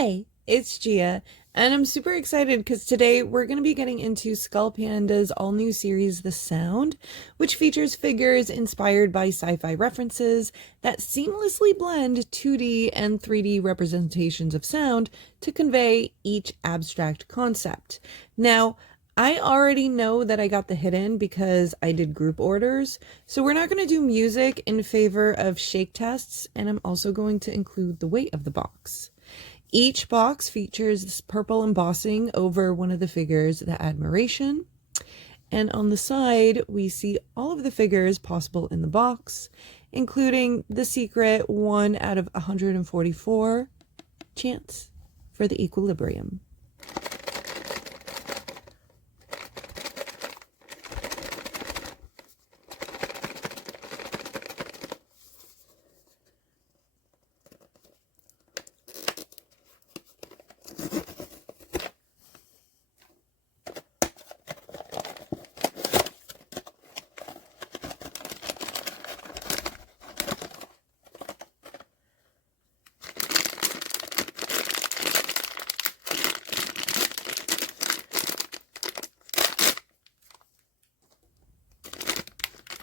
Hi, it's Gia, and I'm super excited because today we're going to be getting into Skullpanda's all-new series, The Sound, which features figures inspired by sci-fi references that seamlessly blend 2D and 3D representations of sound to convey each abstract concept. Now, I already know that I got the hidden because I did group orders, so we're not going to do music in favor of shake tests, and I'm also going to include the weight of the box. Each box features this purple embossing over one of the figures, the admiration. And on the side, we see all of the figures possible in the box, including the secret 1 out of 144 chance for the equilibrium.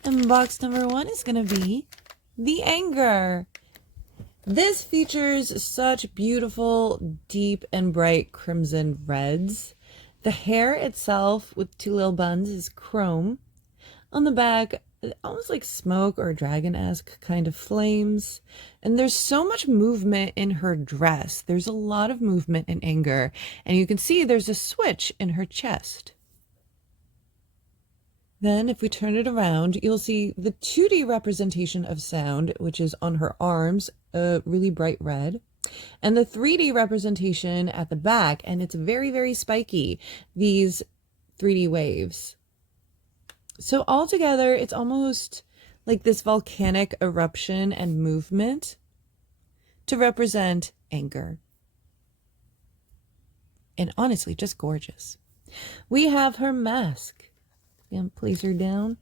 And box number 1 is going to be the anger. This features such beautiful, deep and bright crimson reds. The hair itself with 2 little buns is chrome. On the back, almost like smoke or dragon-esque kind of flames. And there's so much movement in her dress. There's a lot of movement in anger. And you can see there's a switch in her chest. Then if we turn it around, you'll see the 2D representation of sound, which is on her arms, a really bright red, and the 3D representation at the back, and it's very, very spiky, these 3D waves. So altogether, it's almost like this volcanic eruption and movement to represent anger. And honestly, just gorgeous. We have her mask. And place her down.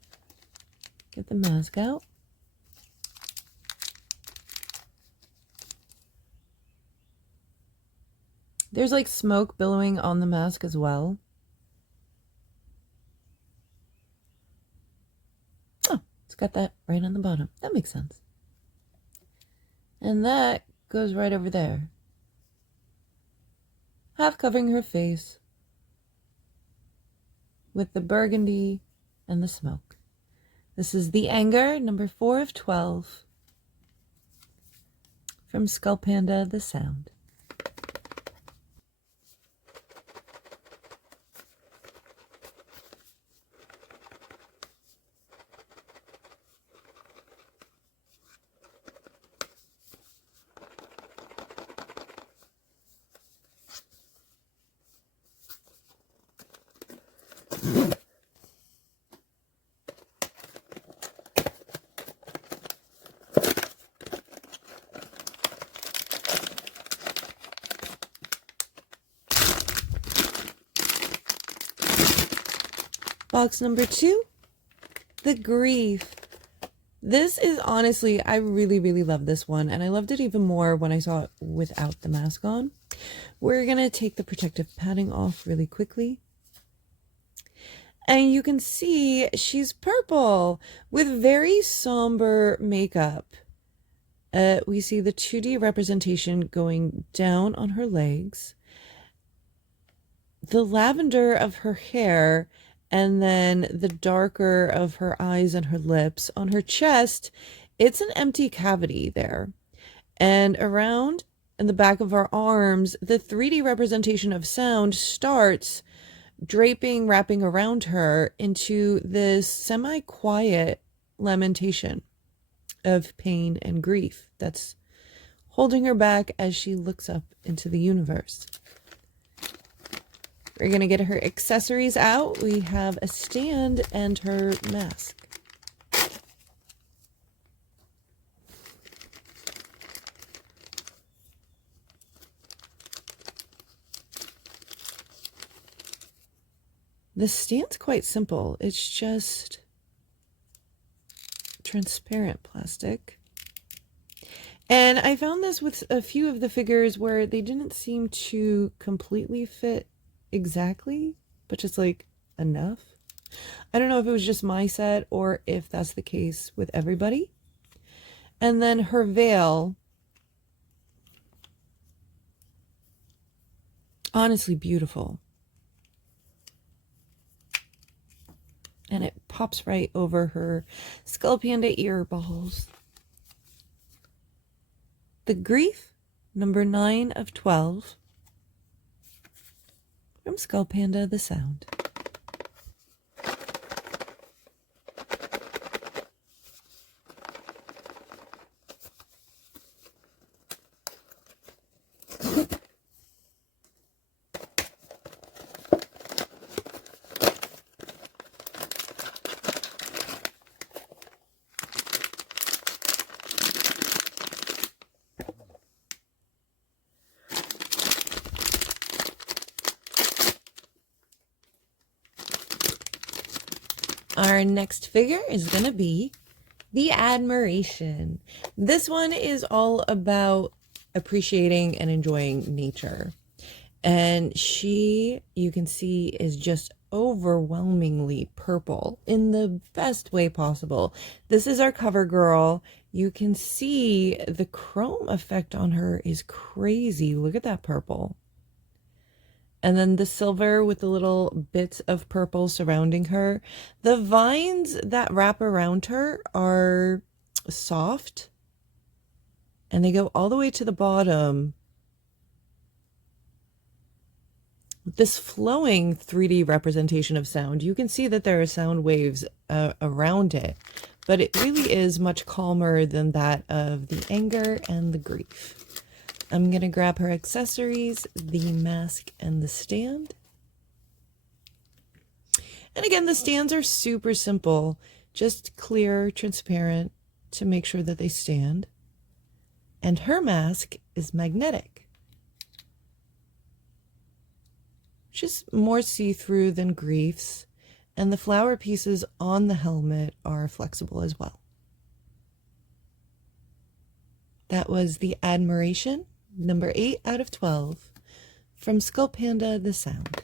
Get the mask out. There's like smoke billowing on the mask as well. Oh, it's got that right on the bottom. That makes sense. And that goes right over there. Half covering her face with the burgundy and the smoke. This is the anger, number 4 of 12, from Skullpanda the Sound. Box number 2, the grief. This is honestly, I really, really love this one, and I loved it even more when I saw it without the mask on. We're going to take the protective padding off really quickly. And you can see she's purple with very somber makeup. We see the 2D representation going down on her legs, the lavender of her hair, and then the darker of her eyes and her lips. On her chest, it's an empty cavity there. And around in the back of her arms, the 3D representation of sound starts wrapping around her into this semi-quiet lamentation of pain and grief that's holding her back as she looks up into the universe. We're going to get her accessories out. We have a stand and her mask. The stand's quite simple. It's just transparent plastic. And I found this with a few of the figures where they didn't seem to completely fit exactly, but just like enough. I don't know if it was just my set or if that's the case with everybody. And then her veil, honestly beautiful. And it pops right over her Skullpanda ear balls. The Grief, number 9 of 12, from Skullpanda the Sound. Our next figure is going to be the Admiration. This one is all about appreciating and enjoying nature. And she, you can see, is just overwhelmingly purple in the best way possible. This is our cover girl. You can see the chrome effect on her is crazy. Look at that purple. And then the silver with the little bits of purple surrounding her. The vines that wrap around her are soft, and they go all the way to the bottom. This flowing 3D representation of sound, you can see that there are sound waves around it, but it really is much calmer than that of the anger and the grief. I'm going to grab her accessories, the mask and the stand. And again, the stands are super simple, just clear, transparent to make sure that they stand. And her mask is magnetic, which is more see-through than Grief's. And the flower pieces on the helmet are flexible as well. That was the Admiration, number 8 out of 12, from Skullpanda the Sound.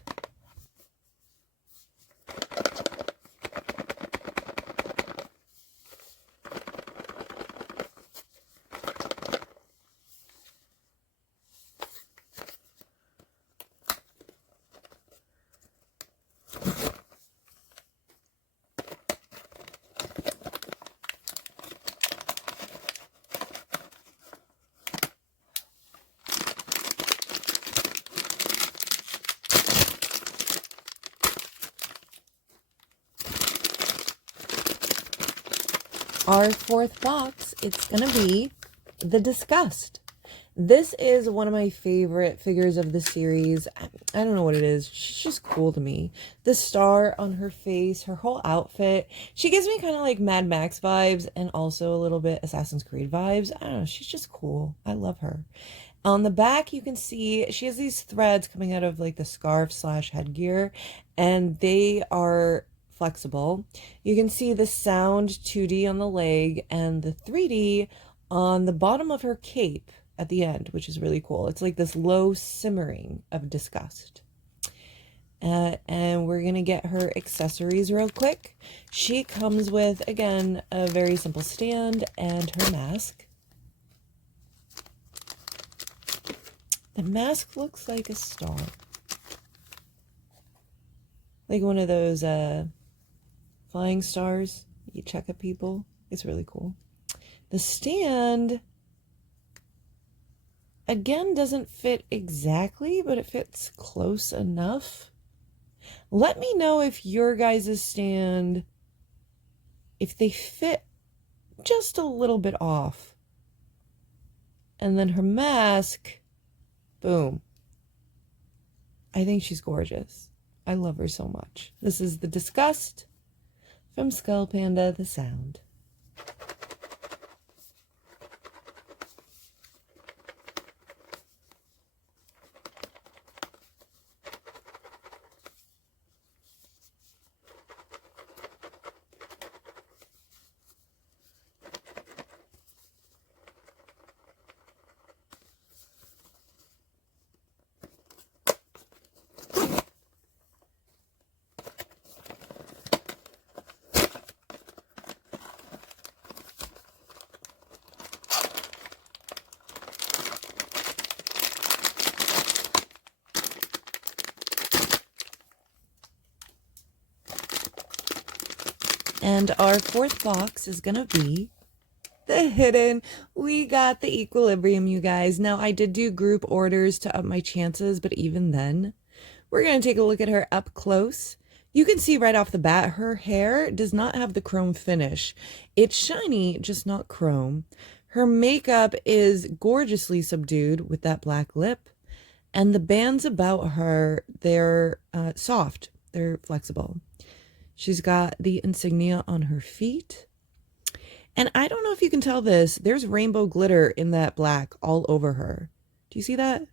Our fourth box, it's going to be the Disgust. This is one of my favorite figures of the series. I don't know what it is. She's just cool to me. The star on her face, her whole outfit. She gives me kind of like Mad Max vibes and also a little bit Assassin's Creed vibes. I don't know. She's just cool. I love her. On the back, you can see she has these threads coming out of like the scarf / headgear, and they are flexible. You can see the sound 2D on the leg and the 3D on the bottom of her cape at the end, which is really cool. It's like this low simmering of disgust. And we're gonna get her accessories real quick. She comes with, again, a very simple stand and her mask. The mask looks like a star, like one of those flying stars you check at people. It's really cool. The stand, again, doesn't fit exactly, but it fits close enough. Let me know if your guys' stand, if they fit just a little bit off. And then her mask, boom. I think she's gorgeous. I love her so much. This is the Disgust from Skullpanda the Sound. And our fourth box is gonna be the hidden. We got the equilibrium, you guys. Now, I did do group orders to up my chances, but even then, we're gonna take a look at her up close. You can see right off the bat, her hair does not have the chrome finish. It's shiny, just not chrome. Her makeup is gorgeously subdued with that black lip. And the bands about her, they're soft. They're flexible. She's got the insignia on her feet. And I don't know if you can tell this, there's rainbow glitter in that black all over her. Do you see that?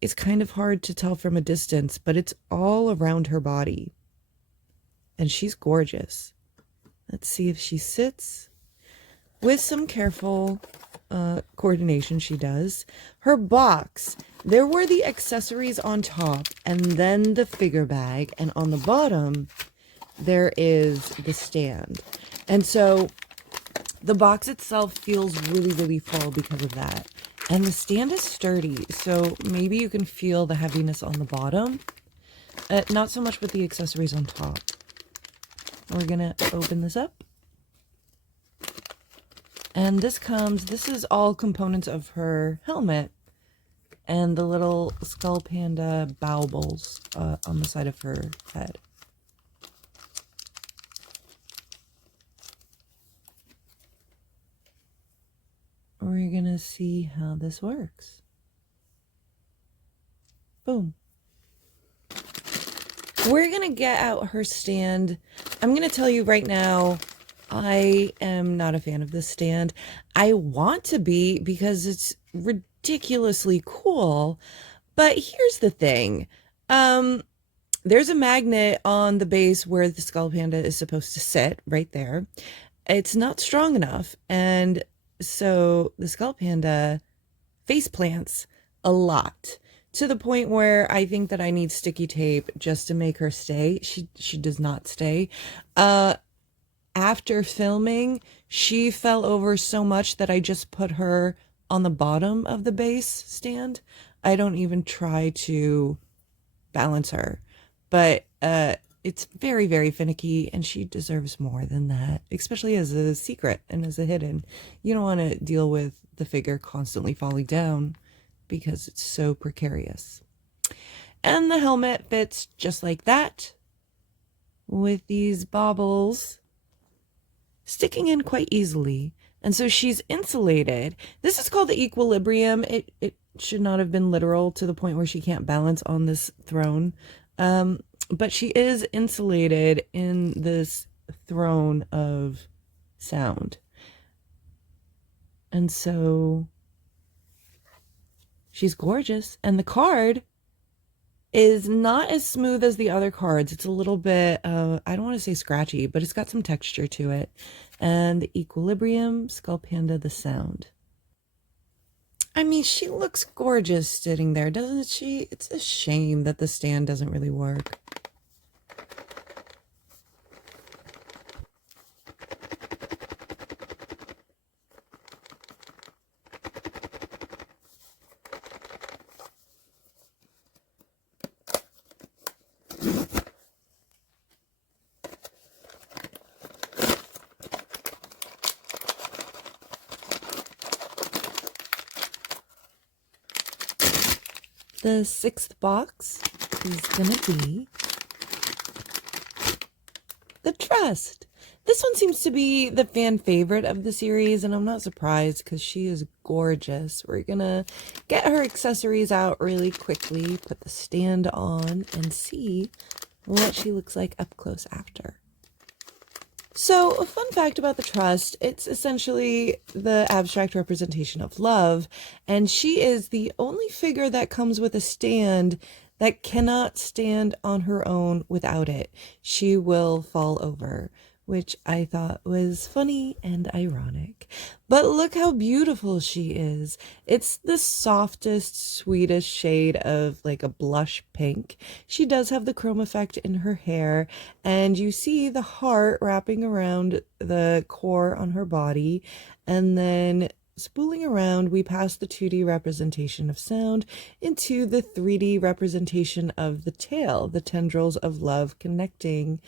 It's kind of hard to tell from a distance, but it's all around her body. And she's gorgeous. Let's see if she sits. With some careful coordination, she does. Her box, there were the accessories on top and then the figure bag. And on the bottom, there is the stand. And so the box itself feels really, really full because of that. And the stand is sturdy, so maybe you can feel the heaviness on the bottom. Not so much with the accessories on top. We're gonna open this up. And this is all components of her helmet and the little Skullpanda baubles on the side of her head. We're gonna see how this works. Boom. We're gonna get out her stand. I'm gonna tell you right now, I am not a fan of this stand. I want to be because it's ridiculously cool. But here's the thing. There's a magnet on the base where the Skullpanda is supposed to sit, right there. It's not strong enough, and so the Skullpanda face plants a lot, to the point where I think that I need sticky tape just to make her stay. She does not stay. After filming, she fell over so much that I just put her on the bottom of the base stand. I don't even try to balance her, but it's very, very finicky, and she deserves more than that, especially as a secret and as a hidden. You don't want to deal with the figure constantly falling down because it's so precarious. And the helmet fits just like that, with these baubles sticking in quite easily. And so she's insulated. This is called the equilibrium. It should not have been literal to the point where she can't balance on this throne. But she is insulated in this throne of sound. And so she's gorgeous. And the card is not as smooth as the other cards. It's a little bit, I don't want to say scratchy, but it's got some texture to it. And the equilibrium, Skullpanda, the sound. I mean, she looks gorgeous sitting there, doesn't she? It's a shame that the stand doesn't really work. The sixth box is gonna be the Trust. This one seems to be the fan favorite of the series, and I'm not surprised because she is gorgeous. We're gonna get her accessories out really quickly, put the stand on, and see what she looks like up close after. So, a fun fact about the Trust, it's essentially the abstract representation of love, and she is the only figure that comes with a stand that cannot stand on her own without it. She will fall over, which I thought was funny and ironic. But look how beautiful she is. It's the softest, sweetest shade of like a blush pink. She does have the chrome effect in her hair, and you see the heart wrapping around the core on her body, and then spooling around, we pass the 2D representation of sound into the 3D representation of the tail, the tendrils of love connecting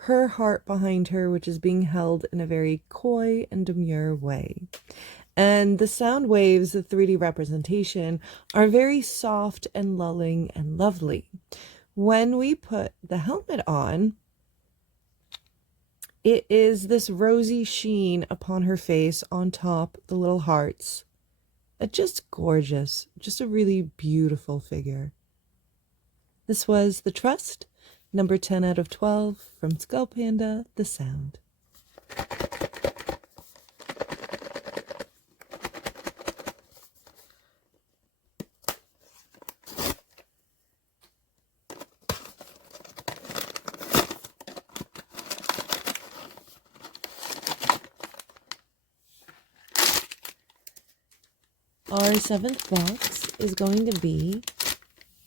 her heart behind her, which is being held in a very coy and demure way. And the sound waves, the 3D representation, are very soft and lulling and lovely. When we put the helmet on, it is this rosy sheen upon her face on top, the little hearts. Just gorgeous, just a really beautiful figure. This was The Trust, number 10 out of 12 from Skullpanda, The Sound. Our 7th box is going to be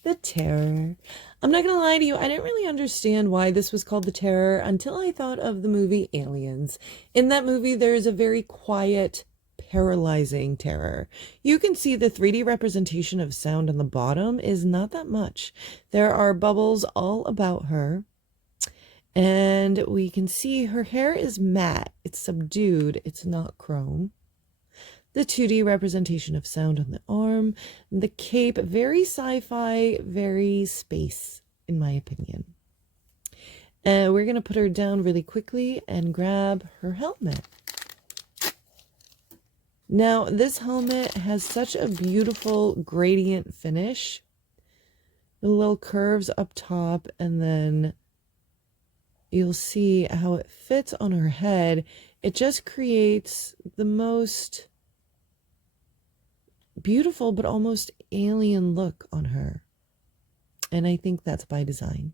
The Terror. I'm not going to lie to you, I didn't really understand why this was called The Terror until I thought of the movie Aliens. In that movie, there's a very quiet, paralyzing terror. You can see the 3D representation of sound on the bottom is not that much. There are bubbles all about her. And we can see her hair is matte. It's subdued. It's not chrome. The 2D representation of sound on the arm. The cape, very sci-fi, very space, in my opinion. And we're going to put her down really quickly and grab her helmet. Now, this helmet has such a beautiful gradient finish. The little curves up top, and then you'll see how it fits on her head. It just creates the most beautiful but almost alien look on her. And I think that's by design.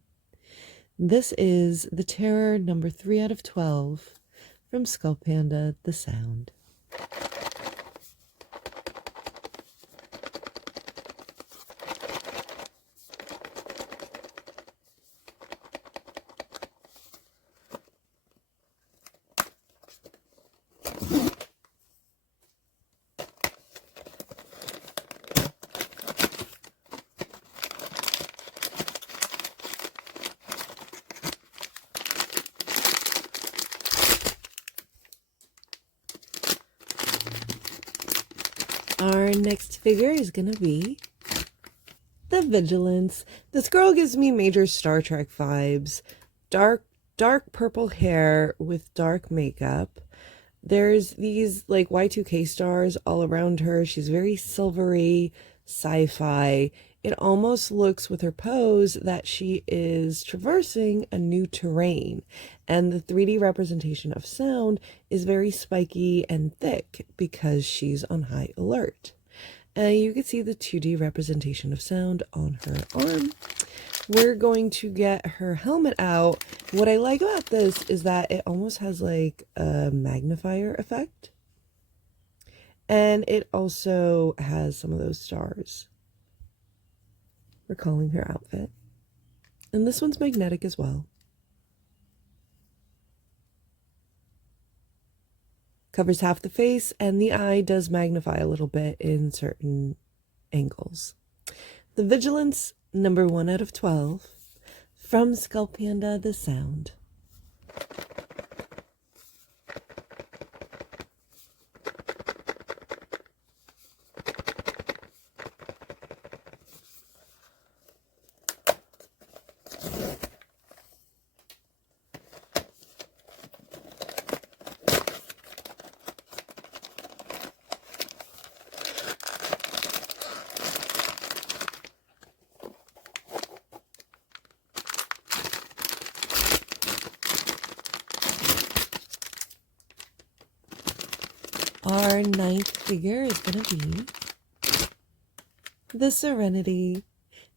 This is The Terror, number 3 out of 12 from Skullpanda, The Sound. Our next figure is going to be the Vigilance. This girl gives me major Star Trek vibes. Dark purple hair with dark makeup. There's these like Y2K stars all around her. She's very silvery, sci-fi. It almost looks with her pose that she is traversing a new terrain. And the 3D representation of sound is very spiky and thick because she's on high alert. And you can see the 2D representation of sound on her arm. We're going to get her helmet out. What I like about this is that it almost has like a magnifier effect. And it also has some of those stars recalling her outfit. And this one's magnetic as well. Covers half the face, and the eye does magnify a little bit in certain angles. The Vigilance, number 1 out of 12 from Skullpanda, The Sound. Our 9th figure is going to be the Serenity.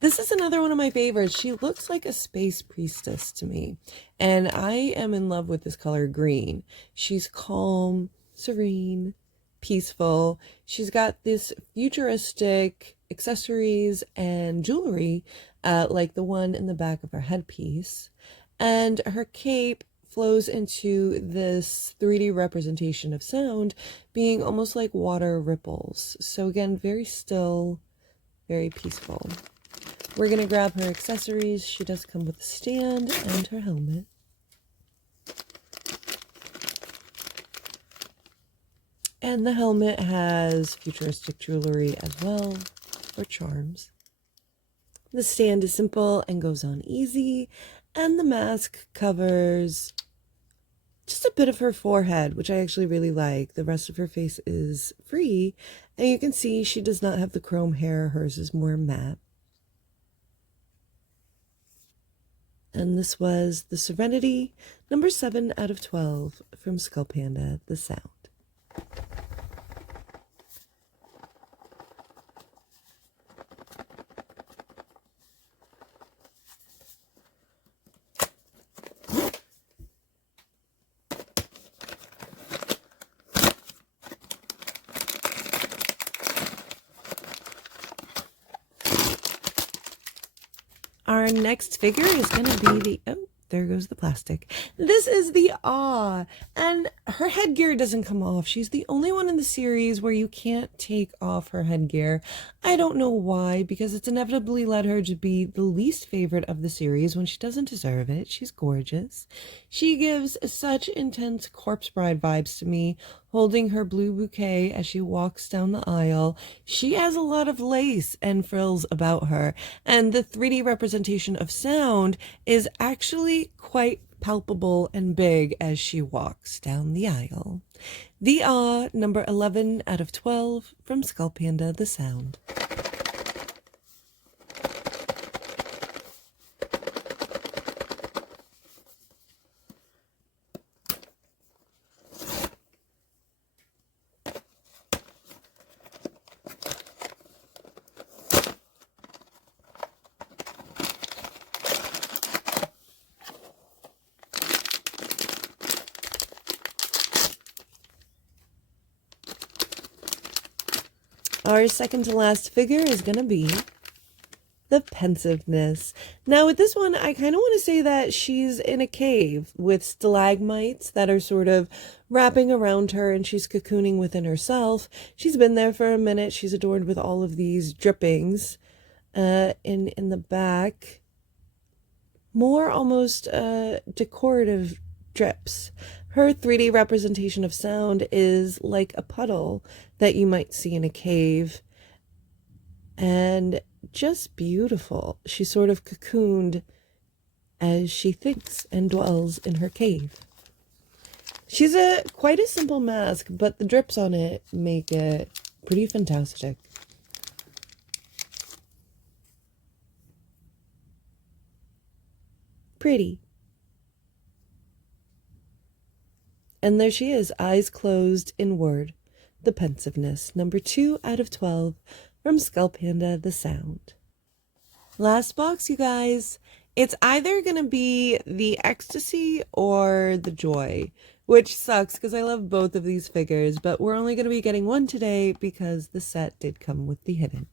This is another one of my favorites. She looks like a space priestess to me, and I am in love with this color green. She's calm, serene, peaceful. She's got this futuristic accessories and jewelry, like the one in the back of her headpiece, and her cape flows into this 3D representation of sound, being almost like water ripples. So again, very still, very peaceful. We're going to grab her accessories. She does come with a stand and her helmet. And the helmet has futuristic jewelry as well, or charms. The stand is simple and goes on easy, and the mask covers just a bit of her forehead, which I actually really like. The rest of her face is free, and you can see she does not have the chrome hair. Hers is more matte. And this was the Serenity, number 7 out of 12 from Skullpanda, The Sound. Our next figure is going to be the, oh, there goes the plastic. This is the Awe, and her headgear doesn't come off. She's the only one in the series where you can't take off her headgear. I don't know why, because it's inevitably led her to be the least favorite of the series when she doesn't deserve it. She's gorgeous. She gives such intense corpse bride vibes to me, holding her blue bouquet as she walks down the aisle. She has a lot of lace and frills about her, and the 3D representation of sound is actually quite palpable and big as she walks down the aisle. The Awe, number 11 out of 12 from Skullpanda, The Sound. Our second to last figure is going to be the Pensiveness. Now with this one, I kind of want to say that she's in a cave with stalagmites that are sort of wrapping around her, and she's cocooning within herself. She's been there for a minute. She's adorned with all of these drippings in the back. More almost decorative drips. Her 3D representation of sound is like a puddle that you might see in a cave, and just beautiful. She's sort of cocooned as she thinks and dwells in her cave. She's quite a simple mask, but the drips on it make it pretty fantastic. Pretty. And there she is, eyes closed, inward. The Pensiveness, number 2 out of 12 from Skullpanda, The Sound. Last box, you guys. It's either going to be the Ecstasy or the Joy, which sucks because I love both of these figures, but we're only going to be getting one today because the set did come with the hidden.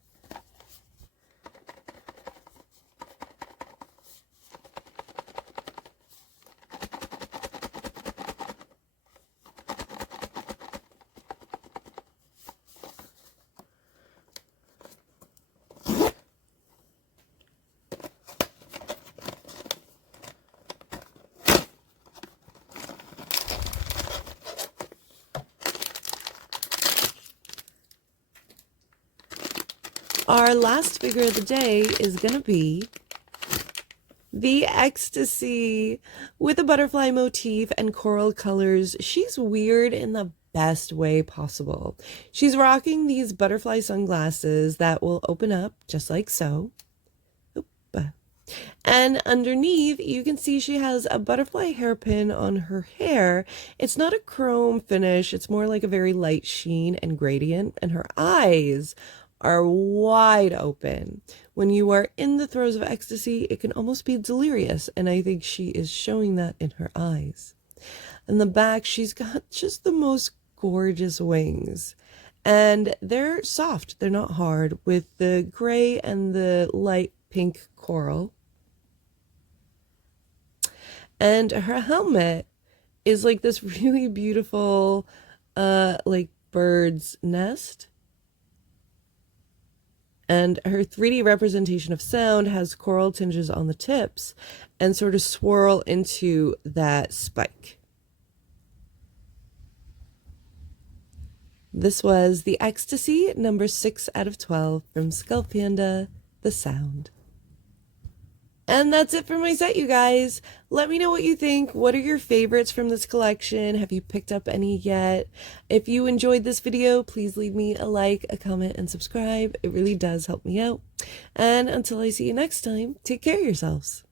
Our last figure of the day is going to be the Ecstasy with a butterfly motif and coral colors. She's weird in the best way possible. She's rocking these butterfly sunglasses that will open up just like so. And underneath, you can see she has a butterfly hairpin on her hair. It's not a chrome finish. It's more like a very light sheen and gradient. And her eyes are wide open. When you are in the throes of ecstasy, it can almost be delirious. And I think she is showing that in her eyes. In the back, she's got just the most gorgeous wings. And they're soft. They're not hard, with the gray and the light pink coral. And her helmet is like this really beautiful, like bird's nest. And her 3D representation of sound has coral tinges on the tips and sort of swirl into that spike. This was the Ecstasy, number 6 out of 12 from Skullpanda, The Sound. And that's it for my set, you guys. Let me know what you think. What are your favorites from this collection? Have you picked up any yet? If you enjoyed this video, please leave me a like, a comment, and subscribe. It really does help me out. And until I see you next time, take care of yourselves.